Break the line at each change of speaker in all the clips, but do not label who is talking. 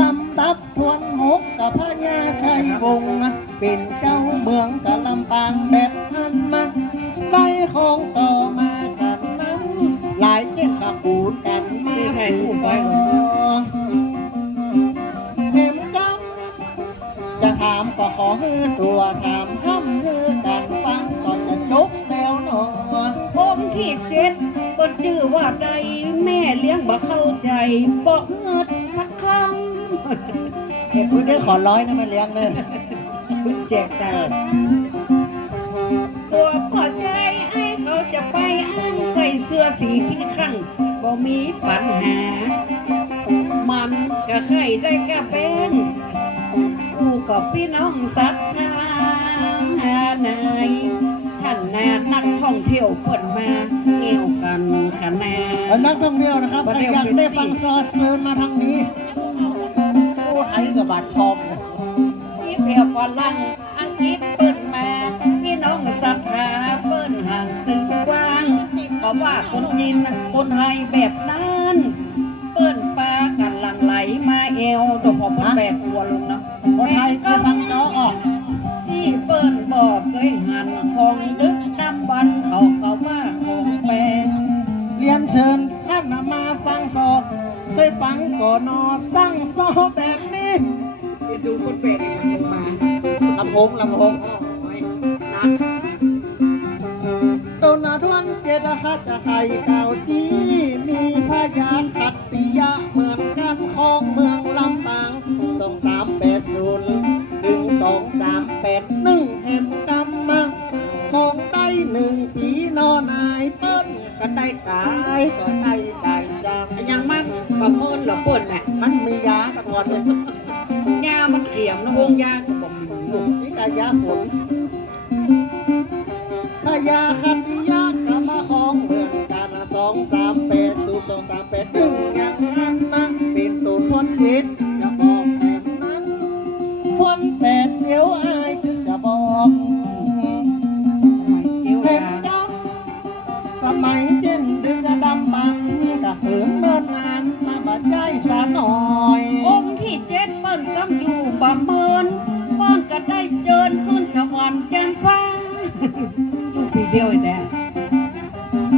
ลำดับทวนหกกับพญาชัยวงศ์เป็นเจ้าเมืองกับลำปางแบบพันมาได้ของต่อมากันนั้น หลายเจ้าขบูนกันมาสืบต่อเห็นกับจะถามก็ขอให้ตัวถามห้ำให้กันฟังก่อนจะจบแล้วหนอ
ผมที่เจ็ดบ่ชื่อว่าใดแม่เลี้ยงบ่เข้าใจบอกเงิดสักค
เก็บพื้นได้ขอร้อยนะมาเลี้ยงเลยำ
คุณแจกตาตัวพอใจไอ้เขาจะไปอันใส่เสื้อสีที่ขั้งบ่มีปัญหา มันก็ใครได้กะเป็นกูกับพี่น้องสักทางหานายท่านนานักท่องเที่ยวเปิดมาเที่ยวกันขนา
แล้วนักท่องเที่ยวนะครับใครอยากได้ฟังซอสเซิร์นมาทางนี้ กับบาททองนะ
ที่เพียวฝรั่งอังกฤษเปิดมาพี่น้องสัทธาเปิ้นห่างตึงกว้างเพราะว่าคนจีนคนไทยแบบนั้นเปิ้นปลากันหลังไหลมาเอวโดยเฉพาะเปิ้นแบกหัวลงเนาะ
คนไทยก็ฟังซอออก
ที่เปิ้นบอกเคยหันของดึกน้ำบันเขาก็ว่าของแปลง
เรียนเชิญท่านมาฟังซอเคยฟังก่อนอสั่งซอแบบ
ดูคนแปลงมา
ลำโพงลำโพง
นะ
โดนาทวนเจดฮัจะไทยเก่าจีมีพยานขัดปิยะเหมือนกันของเมืองลำปางสองสามแปดศูนย์ถึงสองสามแปดหนึ่งแห่มกำมังของได้หนึ่งปีนอนายเปิ้นก็ได้ตายก็ได้ได้จัง
ยังมั่งประเมินเหรอเปิ้นน่ะ
มันมียาตะกอนเลย
ยา มนเขียมนะวงยาก็บอกมีลูก
นี่กายาฝนพยาคันปิยะกำมาของเมืองกาลสองสามแปดศูนย์สองสามแปดหนึ่งยัง จิ
ญขึ้นสวรรค์แจ้งฟ้าอยู่ปีเดียวเองแหละ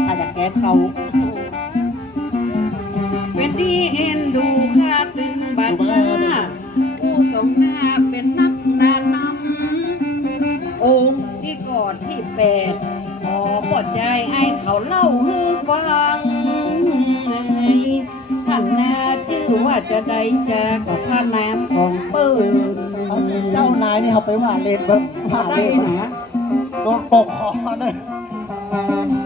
ถ้าอยากแก้เขา
เป็นดีเอ็นดูคาดถึงบัดหน้าผู้สมหน้าเป็นนักนานำองค์ที่กอดที่แปดขอปลดใจไอ้เขาเล่าฮือฟังท่านนาชื่อ ว่าจะได้จากกับพระนามของปิ้น
เขาเจ้านายนี่เขาไปว่าเล่นแบบว่า
ได้
เล่น
หนา
โดนปกคอเลย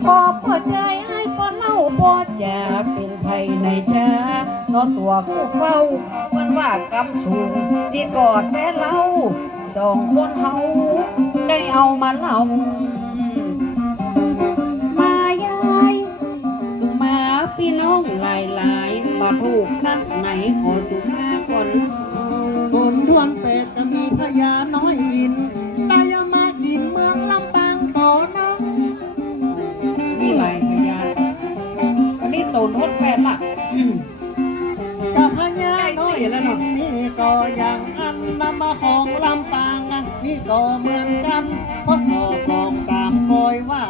ขอปลดใจให้ปอเล่าปอจะเป็นไทยในจ้านอนตัวคู่เฝ้า มันว่ากำสูงที่กอดแม่เล่าสองคนเฮาได้เอามาเล่า ๆมาถูกนัดไหนขอสุมาก่อน
ตุนทวนเป็ดก็มีพญาน้อยอินได้ยามาดินเมืองลำปางต่อน้อง
มีหลายพยานวันนี้โตนทดแปดละ
กับพญาน้อยอินนี่ก็อย่างอันนำมาของลำปางอันนี่ก็เหมือนกันเพราะสอสองสามคอยว่า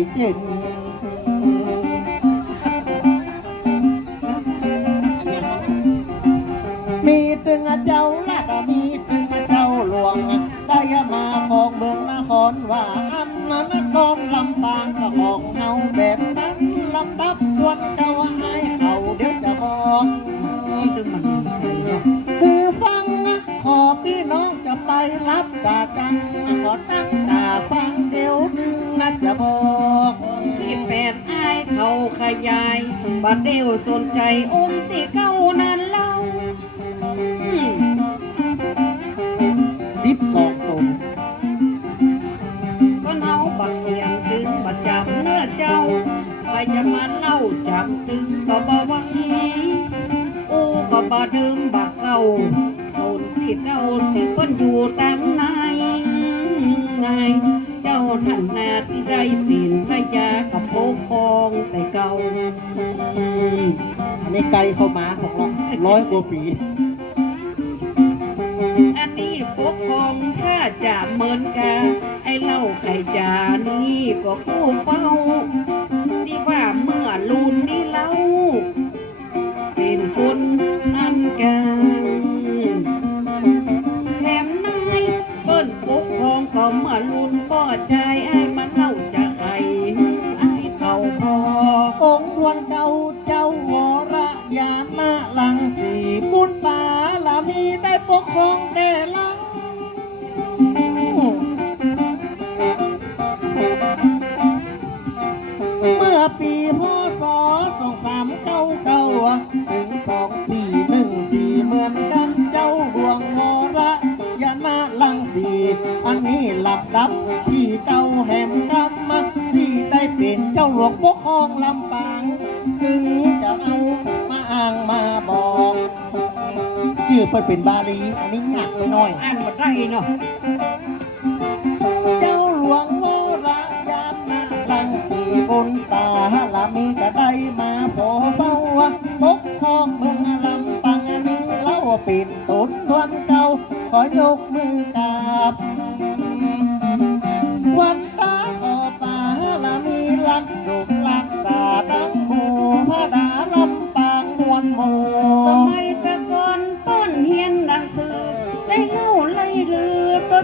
ปีหลายเจนมีตึงเจ้าและก็มีตึงเจ้าหลวง ได้มาของเมืองนครว่าอันนั้นนครลำปางก็ของเฮาแบบนั้นลำดับทวนเก่าให้เขาเดี๋ยวจะบอก
คื
อฟังขอพี่น้องจะไปรับตาจังขอตา บั
ดเดียวสนใจองค์ที่เก้านั้นเล่า
สิบสองตน
คนเฮาบักเขียนถึงบัดจำเนื้อเจ้าใครจะมาเล่าจำตึงก็บ่ไหวังอูก็บ่ดื่มบักเก่าคนที่เก่าที่เพิ่นอยู่ตามไหนไงเจ้าท่านนาที่ได้เปลี่ยนพระยากับปกคองแต่เก่า
อันนี้ไกลเข้ามาของเราร้อยกว่าปี
อันนี้ปกครองข้าจะเหมือนกาไอเล่าไข่จานี่ก็ผู้เฝ้าที่ว่าเมื่อลูนนี่ ปกครอง
แต่ลังเมื่อปีพศสองสามเก้าเก้าถึงสองสี่หนึ่งสี่เหมือนกันเจ้าดวงวระยานาลังสีอันนี้หลับดับที่เก้าแหมกำมาที่ได้เป็นเจ้าหลวงปกครองลำปางถึงจะเอามาอ้างมาบอก อเปิดเป็นบาลี อันนี้หนักไปหน่อย
อ่านมาได้เนาะ
เจ้าหลวงวรยานนาลังสีบุญตาลามีก็ได้มาพอเฝ้าปกครองเมืองลำปังอันนี้เล่าปิ่นตุนทวนเก่าขอยกมือกราบวันตาขอปาลามีรักสุขรักษาดังหมู่พระดาลำปางมวลหมู่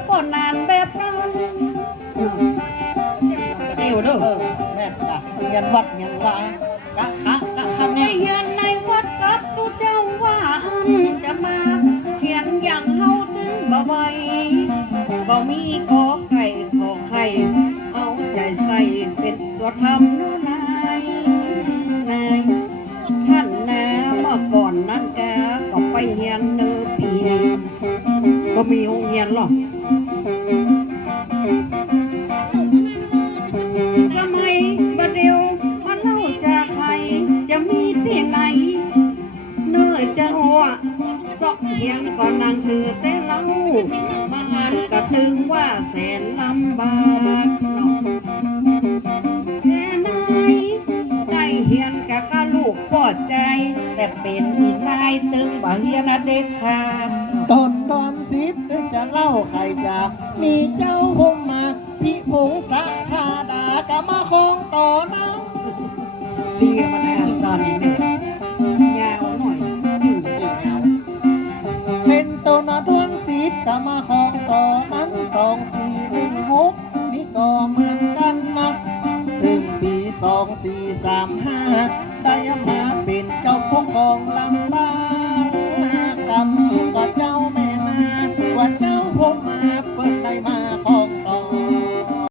ป้อนนานแบบนั้นเดี๋ยวเด้อ
แม่นกะเงียนวัดเงียนวากะคะกะคะ
ไป
แม่
เฮียนในวัดกับตุเจ้าว่าอันจะมา เขียนอย่างเฮาตึงบ่ไหวบ่มีขอไก่ขอไข่ เอาใจใส่เป็นตัวทำนู่นนายนายท่านนาเมื่อก่อนนั้นแกก็ไปเฮียนเนื้อปีบ่มีโรงเรียนหรอก บ้าบางอันก็ถึงว่าแสนลำบากเนาะแค่ไหนได้เฮียนกับกะลูกปลอดใจ แต่เป็นอีนายตึงบ่เฮียนเด็กขาด
ตอนตอนสิบจะเล่าใครจะมีเจ้าพมมาพิพงษ์สา กะมาคองต่อนั้
น
สองสี่หนึ่งหกนี่ก็เหมือนกันนะถึงปีสองสี่สามห้าได้มาเป็นเจ้าพวกของลำ